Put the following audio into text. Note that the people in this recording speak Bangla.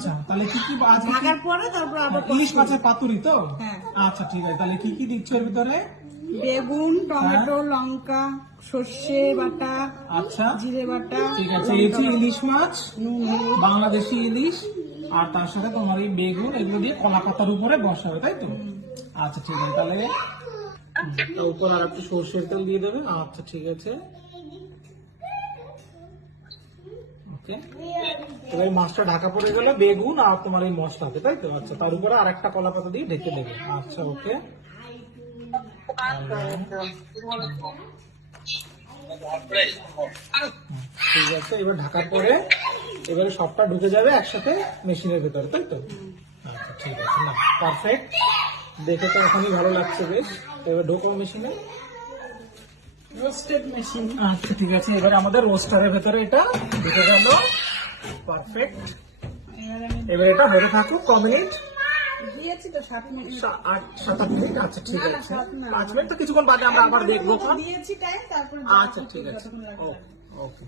আচ্ছা তাহলে কি কি আজকে ঢাকার পরে তারপর আবার ইলিশ মাছের পাতুরি তো? হ্যাঁ। আচ্ছা ঠিক আছে, তাহলে কি কি দিচ্ছ এর ভিতরে? বেগুন, টমেটো, লঙ্কা, সর্ষে বাটা, আচ্ছা জিরে বাটা, ঠিক আছে, এই যে ইলিশ মাছ, নুন, হলুদ। বাংলাদেশি ইলিশ, আর তার সাথে তোমার এই বেগুন, এগুলো দিয়ে কলা পাতার উপরে বসাবে তাই তো? আচ্ছা ঠিক আছে, তাহলে তার উপর আর একটু সর্ষের তেল দিয়ে দেবে। আচ্ছা ঠিক আছে, ওকে। এবার এই মাছটা ঢাকা পড়ে গেলে বেগুন আর তোমার এই মশলাতে তাই তো? আচ্ছা, তার উপরে আর একটা কলা পাতা দিয়ে ঢেকে দেবে। আচ্ছা ওকে, ঠিক আছে। এবার ঢাকার পরে এবারে সবটা ঢুকে যাবে একসাথে মেশিনের ভেতরে তাই তো? আচ্ছা ঠিক আছে, না পারফেক্ট, দেখে তো এখনই ভালো লাগছে বেশ। তো এবার ঢোকো মেশিনে। Roasted machine. আচ্ছা ঠিক আছে, এবারে আমাদের রোস্টারের ভেতরে এটা ঢুকে গেল, পারফেক্ট। এবার এটা হতে থাকুক ক মিনিট, দিয়েছি তো 7 মিনিট। 7-8 মিনিট। আচ্ছা ঠিক না, না, আছে, 7 না। 5 মিনিট তো কিছুক্ষণ বাদে আমরা আবার দেখবো। দিয়েছি টাইম, তারপর আচ্ছা ঠিক আছে, ওকে ওকে।